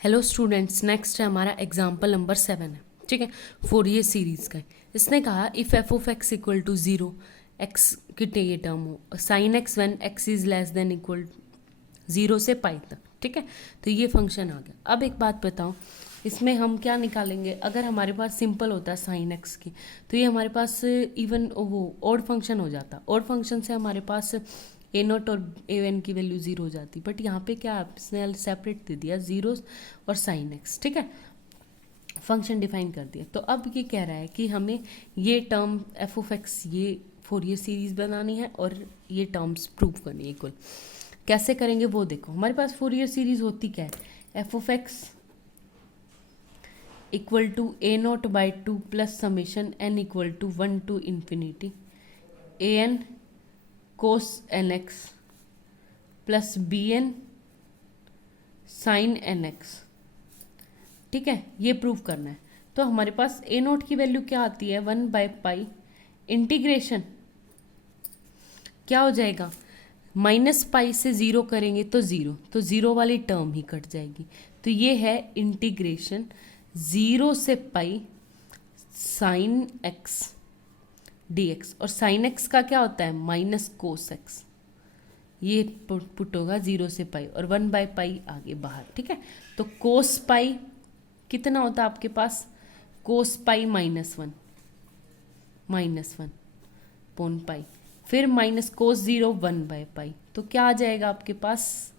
Hello students, next है हमारा example number 7 है। ठीक है, फोरियर सीरीज का है। इसने कहा if f of x equal to 0, x की ये टर्म हो, sine x when x is less than equal 0 से पाई तक। ठीक है, तो ये फंक्शन आ गया। अब एक बात बताओ, इसमें हम क्या निकालेंगे? अगर हमारे पास सिंपल होता है साइन एक्स की, तो ये हमारे पास इवन वो ऑड फंक्शन हो जाता। ऑड फंक्शन से हमारे पास ए नॉट और ए एन की वैल्यू 0 हो जाती, बट यहाँ पे क्या इसने सेपरेट दे दिया, जीरो और साइन एक्स। ठीक है, फंक्शन डिफाइन कर दिया। तो अब ये कह रहा है कि हमें ये टर्म एफ ऑफ एक्स, ये फोरियर सीरीज बनानी है और ये टर्म्स प्रूव करनी है इक्वल। कैसे करेंगे वो देखो। हमारे पास फोरियर सीरीज होती क्या है? F of x equal to a naught by 2 plus summation n equal to 1 to infinity a n cos n x plus b n sine n x. ठीक है, ये प्रूव करना है। तो हमारे पास ए नोट की वैल्यू क्या आती है? 1 बाई पाई इंटीग्रेशन क्या हो जाएगा? माइनस पाई से 0 करेंगे तो 0, तो 0 वाली टर्म ही कट जाएगी। तो ये है इंटीग्रेशन 0 से pi sine x d x. और साइन एक्स का क्या होता है? Minus cos x. ये पुट होगा 0 से पाई और 1 बाई पाई आगे बाहर। ठीक है, तो कोस पाई कितना होता है आपके पास? कोस पाई माइनस वन पोन पाई, फिर माइनस कोस 0 1 बाई पाई। तो क्या आ जाएगा आपके पास?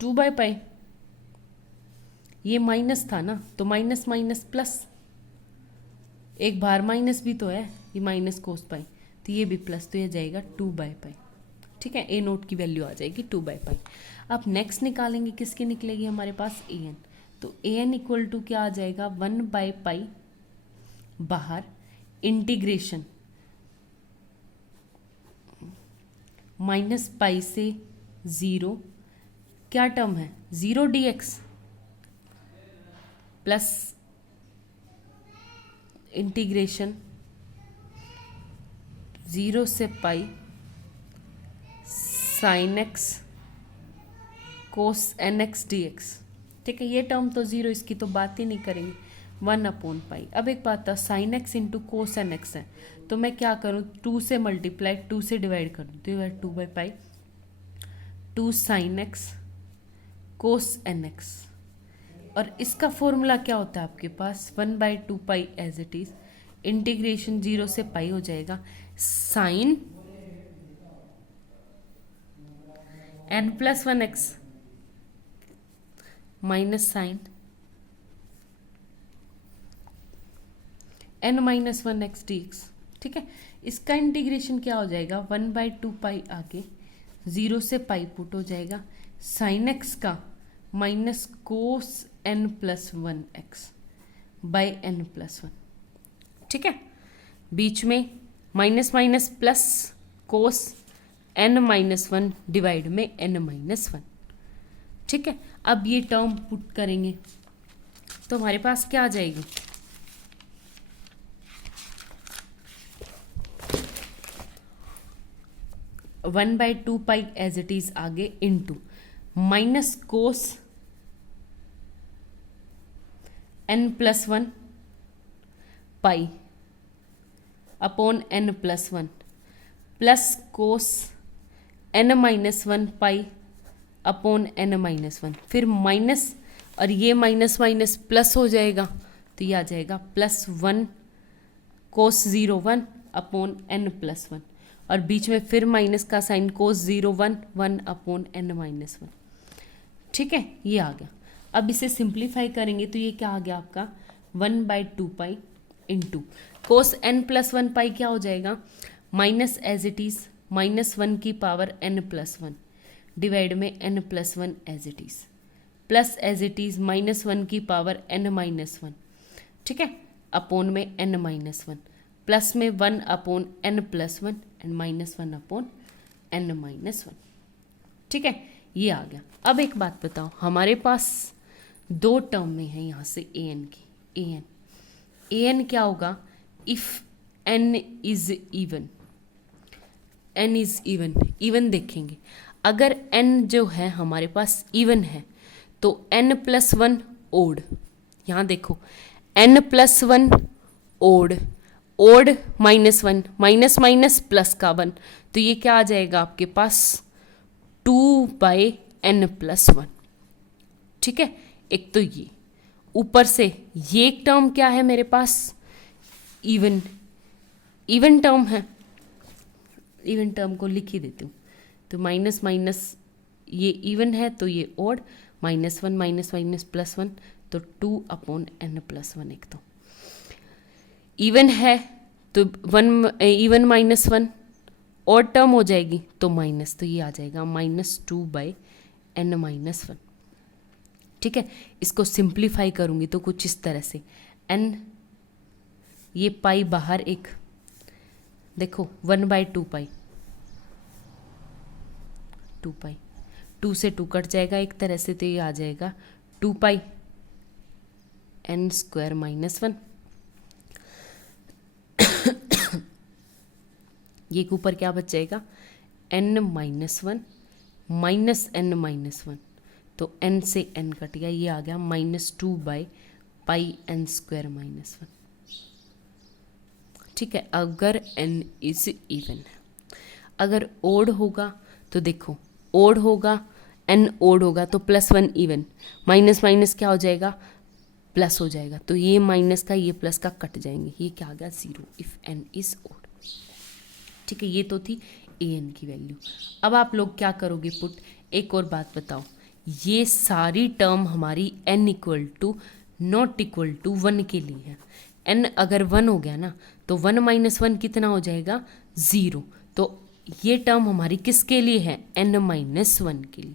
2 बाई पाई। ये माइनस था ना, तो माइनस माइनस प्लस, एक बार माइनस भी तो है, ये माइनस कोस पाई, तो ये भी प्लस, तो ये जाएगा 2 बाई पाई। ठीक है, ए नोट की वैल्यू आ जाएगी 2 बाई पाई। अब नेक्स्ट निकालेंगे, किसकी निकलेगी हमारे पास? A N. तो ए एन इक्वल टू क्या आ जाएगा? 1 बाई पाई बाहर इंटीग्रेशन माइनस पाई से 0, क्या टर्म है? 0 डी एक्स प्लस इंटीग्रेशन 0 से pi sine x cos n x d x. ठीक है, ये टर्म तो 0, इसकी तो बात ही नहीं करेंगे। 1 अपॉन पाई। अब एक बात था, sine x into cos n x है, तो मैं क्या करूँ? 2 से मल्टीप्लाई, 2 से डिवाइड कर दूँ, तो ये 2 by pi 2 sine x cos n x. और इसका फॉर्मूला क्या होता है आपके पास? 1 by 2 pi as it is integration 0 से पाई हो जाएगा sine n plus 1 x minus sine n minus 1 x d x. ठीक है, इसका इंटीग्रेशन क्या हो जाएगा? 1 बाई 2 पाई आगे 0 से पाई पुट हो जाएगा साइन एक्स का minus cos n plus 1 x by n plus 1। ठीक है, बीच में minus minus plus cos n minus 1 divide में एन माइनस 1। ठीक है, अब ये टर्म पुट करेंगे तो हमारे पास क्या आ जाएगी? 1 by 2 pi as it is आगे into minus cos n plus 1 pi upon n plus 1 plus cos n minus 1 pi upon n minus 1, फिर माइनस, और ये माइनस माइनस प्लस हो जाएगा, तो ये आ जाएगा plus 1 cos 0 1 upon n plus 1, और बीच में फिर माइनस का sign cos 0 1 1 upon n minus 1। ठीक है, ये आ गया। अब इसे सिंप्लीफाई करेंगे तो ये क्या आ गया आपका? 1 by 2 pi into cos n plus 1 pi क्या हो जाएगा? Minus as it is minus 1 की पावर एन प्लस 1 डिवाइड में n plus 1 as it is plus as it is minus 1 की पावर एन माइनस 1। ठीक है, अपॉन में एन माइनस 1 प्लस में 1 upon n plus 1 and minus 1 upon n minus 1। ठीक है, ये आ गया। अब एक बात बताओ, हमारे पास दो टर्म में है यहाँ से ए एन की। ए एन क्या होगा? If n is even, even देखेंगे। अगर n जो है हमारे पास इवन है तो n+1 ओड, यहाँ देखो n+1 odd, odd -1, minus minus plus का 1, तो ये क्या आ जाएगा आपके पास 2/n+1। ठीक है, एक तो ये ऊपर से ये एक टर्म क्या है मेरे पास, इवन, इवन टर्म है, इवन टर्म को लिख ही देती हूँ, तो माइनस माइनस ये इवन है तो ये ओड, -1 माइनस माइनस +1, तो 2/n+1। एक तो इवन है तो 1 इवन -1, ओड टर्म हो जाएगी तो माइनस, तो ये आ जाएगा -2/n-1। ठीक है, इसको सिंप्लीफाई करूँगी तो कुछ इस तरह से n, ये पाई बाहर, एक देखो 1/2 पाई, 2 पाई, 2 से 2 कट जाएगा एक तरह से, तो ये आ जाएगा 2π n² -1। ये के ऊपर क्या बच जाएगा n-1 -n-1, तो n से n कट गया, ये आ गया -2/πn² -1। ठीक है, अगर n इज इवन है, अगर ओड होगा तो देखो ओड होगा, n ओड होगा तो +1 इवन, माइनस माइनस क्या हो जाएगा प्लस हो जाएगा, तो ये माइनस का ये प्लस का कट जाएंगे, ये क्या आ गया 0 इफ n इज ओड। ठीक है, ये तो थी an की वैल्यू। अब आप लोग क्या करोगे पुट, एक और बात बताओ, ये सारी टर्म हमारी n = नॉट इक्वल टू 1 के लिए है। n अगर 1 हो गया ना तो 1 - 1 कितना हो जाएगा 0, तो ये टर्म हमारी किसके लिए है n-1 के लिए,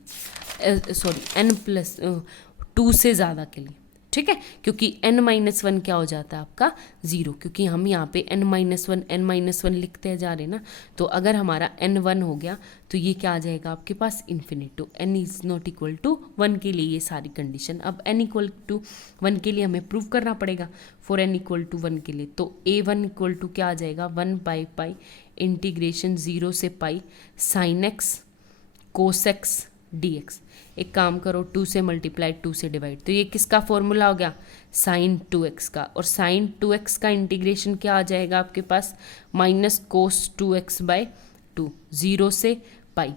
सॉरी n+2 से ज़्यादा के लिए। ठीक है, क्योंकि n-1 क्या हो जाता है आपका 0, क्योंकि हम यहाँ पे n-1 लिखते जा रहे ना, तो अगर हमारा n1 हो गया तो ये क्या आ जाएगा आपके पास infinite, n is not equal to 1 के लिए ये सारी कंडीशन। अब n इक्वल टू 1 के लिए हमें प्रूव करना पड़ेगा, फॉर n इक्वल टू 1 के लिए, तो a1 इक्वल टू क्या आ जाएगा 1/π इंटीग्रेशन 0 से पाई sin x cos x dx। एक काम करो 2 से मल्टीप्लाई 2 से डिवाइड, तो ये किसका फॉर्मूला हो गया sin 2x का, और sin 2x का इंटीग्रेशन क्या आ जाएगा आपके पास -cos 2x/2 0 से पाई।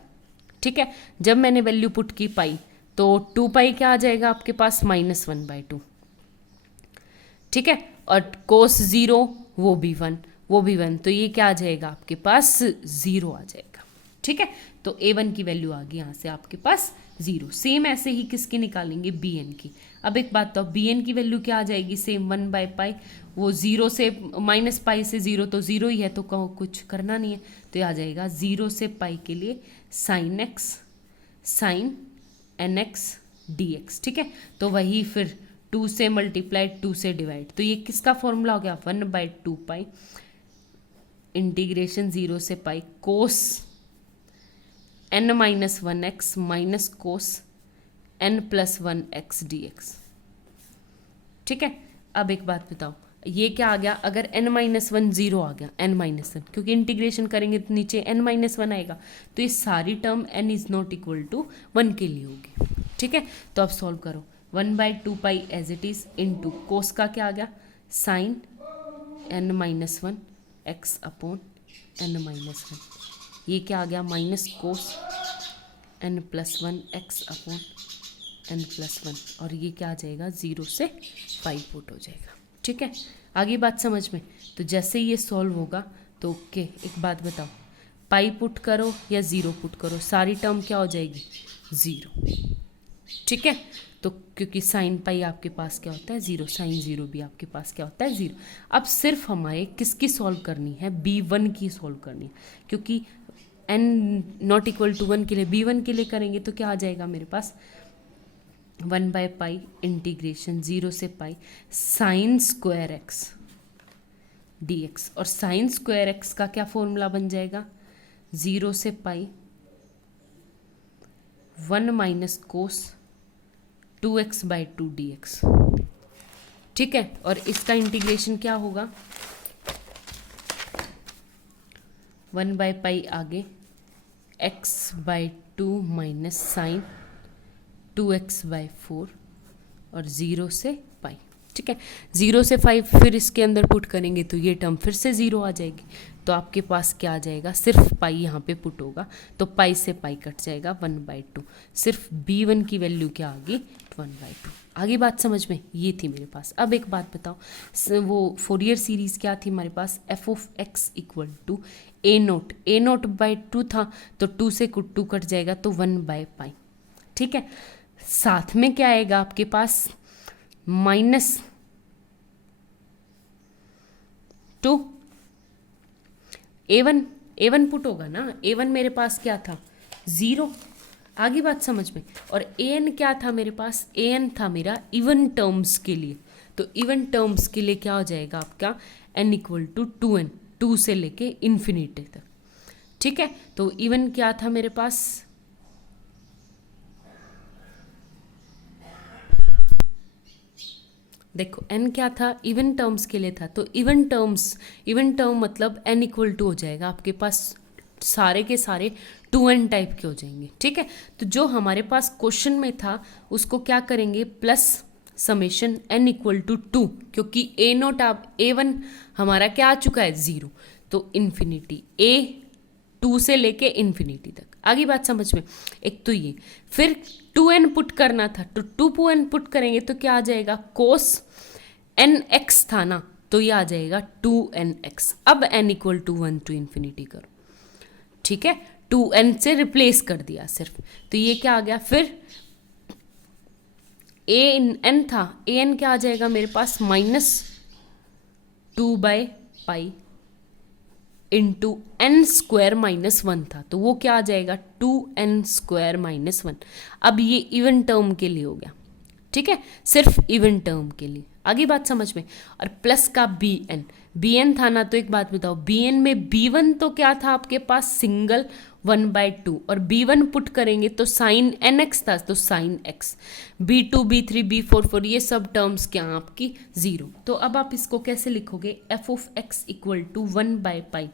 ठीक है, जब मैंने वैल्यू पुट की पाई तो 2π क्या आ जाएगा आपके पास -1/2। ठीक है, और cos 0 वो भी 1, वो भी 1, तो ये क्या आ जाएगा आपके पास 0 आ जाएगा। ठीक है, तो a1 की वैल्यू आ गई यहाँ से आपके पास 0। सेम ऐसे ही किसकी निकालेंगे bn की। अब एक बात तो bn की वैल्यू क्या आ जाएगी सेम 1/π, वो 0 से -π से 0 तो 0 ही है, तो कुछ करना नहीं है, तो ये आ जाएगा 0 से पाई के लिए sin x sin nx dx। ठीक है, तो वही फिर 2 से मल्टीप्लाई 2 से डिवाइड, तो ये किसका फॉर्मूला हो गया 1/2π इंटीग्रेशन 0 से पाई कोस n-1x minus cos n+1x dx। ठीक है, अब एक बात बताओ, ये क्या आ गया, अगर n-1 0 आ गया n-1, क्योंकि इंटीग्रेशन करेंगे तो नीचे n-1 आएगा, तो ये सारी term n is not equal to 1 के लिए होगी। ठीक है, तो अब सॉल्व करो 1/2π as it is into cos का क्या आ गया साइन n-1 x/n-1, ये क्या आ गया माइनस कोस n+1 x/n+1, और ये क्या आ जाएगा 0 से पाई पुट हो जाएगा। ठीक है, आगे बात समझ में। तो जैसे ये सॉल्व होगा तो ओके, एक बात बताओ, पाई पुट करो या 0 पुट करो, सारी टर्म क्या हो जाएगी 0। ठीक है, तो क्योंकि साइन पाई आपके पास क्या होता है 0, साइन 0 भी आपके पास क्या होता है 0। अब सिर्फ हमारे किसकी सॉल्व करनी है b1 की सॉल्व करनी है, क्योंकि n नॉट इक्वल टू 1 के लिए b1 के लिए करेंगे तो क्या आ जाएगा मेरे पास 1/π इंटीग्रेशन 0 से pi sine square x dx, और साइन स्क्वायर x का क्या फॉर्मूला बन जाएगा 0 से पाई 1 माइनस कोस 2x/2 dx। ठीक है, और इसका इंटीग्रेशन क्या होगा 1/π आगे x/2 माइनस साइन 2x/4 और 0 से पाई। ठीक है, 0 से 5 फिर इसके अंदर पुट करेंगे तो ये टर्म फिर से 0 आ जाएगी। तो आपके पास क्या आ जाएगा, सिर्फ पाई यहाँ पे पुट होगा तो पाई से पाई कट जाएगा 1/2। सिर्फ b1 की वैल्यू क्या आ गई, 1/2। आगे बात समझ में, ये थी मेरे पास। अब एक बात बताओ, वो फोरियर सीरीज क्या थी हमारे पास, f(x) = a0/2 था तो 2 से 2 कट जाएगा तो 1/π। ठीक है, साथ में क्या आएगा आपके पास, -2 a1 पुट होगा ना, a1 मेरे पास क्या था, 0। आगे बात समझ में। और an क्या था मेरे पास, an था मेरा इवन टर्म्स के लिए। तो इवन टर्म्स के लिए क्या हो जाएगा आपका, n = 2n, 2 से लेके इन्फिनिटी तक। ठीक है, तो इवन क्या था मेरे पास, देखो n क्या था, इवन टर्म्स के लिए था। तो इवन टर्म मतलब n = हो जाएगा आपके पास, सारे के सारे 2n टाइप के हो जाएंगे। ठीक है, तो जो हमारे पास क्वेश्चन में था उसको क्या करेंगे, प्लस समेशन n = 2, क्योंकि a0 अब a1 हमारा क्या आ चुका है, 0। तो इन्फिनिटी a 2 से लेके इन्फिनिटी तक। आगे बात समझ में। एक तो ये, फिर 2n पुट करना था तो 2n पुट करेंगे तो क्या आ जाएगा, cos nx था ना, तो ये आ जाएगा 2nx। अब n = 1 to ∞ करो। ठीक है, 2n से रिप्लेस कर दिया सिर्फ, तो ये क्या आ गया, फिर an था, an क्या आ जाएगा मेरे पास, -2/π इंटू n² -1 था, तो वो क्या आ जाएगा, 2n² -1। अब ये इवन टर्म के लिए हो गया। ठीक है, सिर्फ इवन टर्म के लिए। आगे बात समझ में। और प्लस का bn था ना, तो एक बात बताओ, bn में b1 तो क्या था आपके पास, सिंगल 1/2, और b1 पुट करेंगे तो sin nx था, तो sin x। b2 b3 b4 ये सब टर्म्स क्या आपकी 0। तो अब आप इसको कैसे लिखोगे, f(x) = 1/π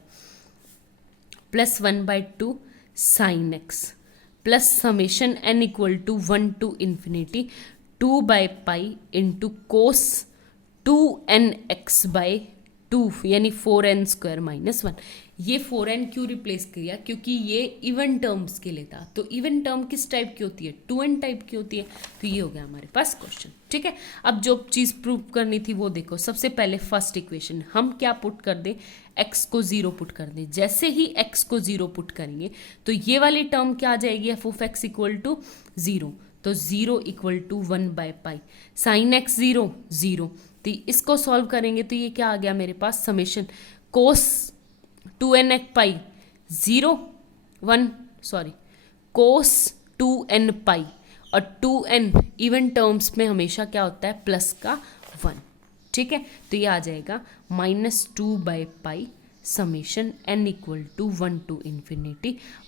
plus 1/2 sin x plus summation n = 1 to ∞ 2/π into cos 2nx/2 यानी 4n² -1। ये 4n क्यों रिप्लेस किया, क्योंकि ये इवन टर्म्स के लिए था। तो इवन टर्म किस टाइप की होती है, 2n टाइप की होती है। तो ये हो गया हमारे पास क्वेश्चन। ठीक है, अब जो चीज़ प्रूव करनी थी वो देखो। सबसे पहले फर्स्ट इक्वेशन हम क्या पुट कर दें, x को 0 पुट कर दें। जैसे ही x को 0 पुट करेंगे तो ये वाली टर्म क्या आ जाएगी, f(x) = 0, तो 0 = 1/π sin x 0। तो इसको सॉल्व करेंगे तो ये क्या आ गया मेरे पास, summation cos 2nπ 0 1 sorry cos 2nπ, और 2n इवन टर्म्स में हमेशा क्या होता है, प्लस का 1। ठीक है, तो ये आ जाएगा -2/π summation n = 1 to ∞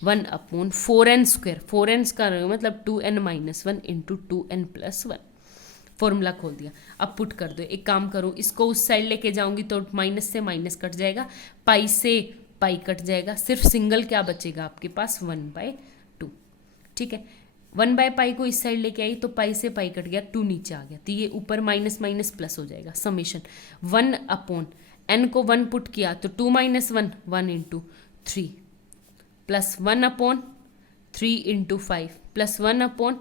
1/4n²। 4n का मतलब 2n - 1 इंटू 2n + 1। फॉर्मूला खोल दिया। अब पुट कर दो। एक काम करूँ, इसको उस साइड लेके जाऊंगी तो माइनस से माइनस कट जाएगा, पाई से पाई कट जाएगा, सिर्फ सिंगल क्या बचेगा आपके पास, 1/2। ठीक है, 1/π को इस साइड लेके आई तो पाई से पाई कट गया, 2 नीचे आ गया, तो ये ऊपर माइनस माइनस प्लस हो जाएगा। समेशन 1/n को 1 पुट किया तो 2 - 1 1 × 3 plus 1/3 × 5 plus 1/5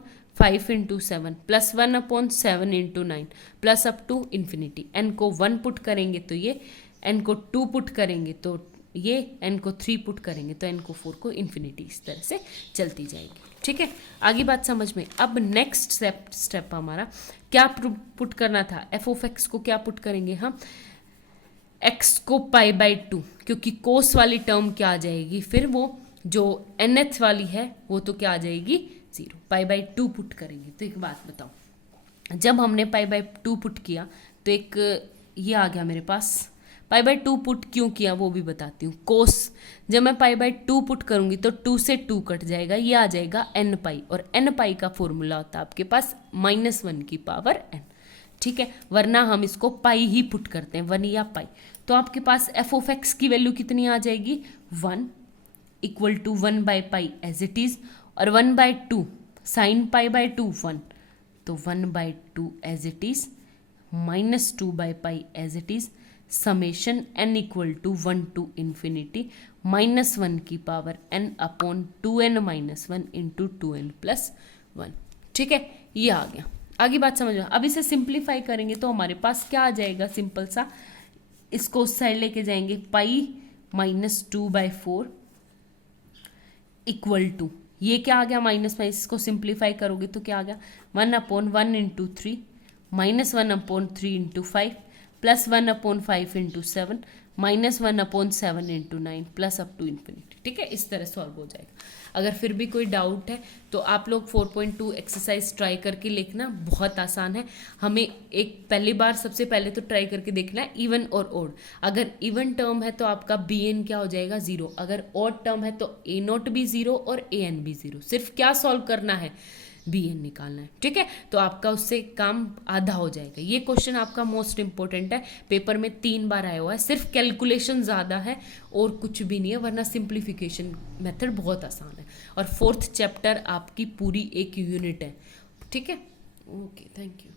× 7 plus 1/7 × 9 plus up to infinity. n को 1 पुट करेंगे तो ये, n को 2 पुट करेंगे तो ये, n को 3 पुट करेंगे तो n को 4 को इन्फिनिटी, इस तरह से चलती जाएगी। ठीक है, आगे बात समझ में। अब नेक्स्ट स्टेप हमारा क्या पुट करना था, f(x) को क्या पुट करेंगे हम, x को π/2, क्योंकि कोस वाली टर्म क्या आ जाएगी, फिर वो जो nth वाली है वो तो क्या आ जाएगी, 0। π/2 पुट करेंगे। तो एक बात बताओ, जब हमने π/2 पुट किया तो एक ये आ गया मेरे पास, π/2 पुट क्यों किया वो भी बताती हूँ। कोस जब मैं π/2 पुट करूँगी तो 2 से 2 कट जाएगा, ये आ जाएगा nπ, और nπ का फॉर्मूला होता है आपके पास -1n। ठीक है, वरना हम इसको पाई ही पुट करते हैं, 1 या पाई। तो आपके पास f(x) की वैल्यू कितनी आ जाएगी, 1 = 1/π एज इट इज़, और 1/2 साइन पाई बाय 2 1, तो 1/2 एज इट इज, माइनस 2/पाई as it is, summation n equal to 1 to infinity -1 की power n upon 2n minus 1 into 2n plus 1। ठीक है, ये आ गया। आगे बात समझ लो। अब इसे सिंप्लीफाई करेंगे तो हमारे पास क्या आ जाएगा, सिंपल सा, इसको उस साइड लेके जाएंगे, पाई -2/4 इक्वल टू, ये क्या आ गया, माइनस, इसको सिंप्लीफाई करोगे तो क्या आ गया, 1/1 into 3 -1/3 into 5 plus 1/5 into 7 -1/7 into 9 plus up to infinity. ठीक है, इस तरह सॉल्व हो जाएगा। अगर फिर भी कोई डाउट है तो आप लोग 4.2 एक्सरसाइज ट्राई करके लिखना, बहुत आसान है। हमें एक पहली बार सबसे पहले तो ट्राई करके देखना है इवन और ओड। अगर इवन टर्म है तो आपका bn क्या हो जाएगा, 0। अगर ओड टर्म है तो a0 भी 0 और an भी 0। सिर्फ क्या सॉल्व करना है, bn निकालना है। ठीक है, तो आपका उससे काम आधा हो जाएगा। ये क्वेश्चन आपका मोस्ट इंपॉर्टेंट है, पेपर में 3 बार आया हुआ है। सिर्फ कैलकुलेशन ज़्यादा है और कुछ भी नहीं है, वरना सिंप्लीफिकेशन मेथड बहुत आसान है। और 4th चैप्टर आपकी पूरी एक यूनिट है। ठीक है, ओके, थैंक यू।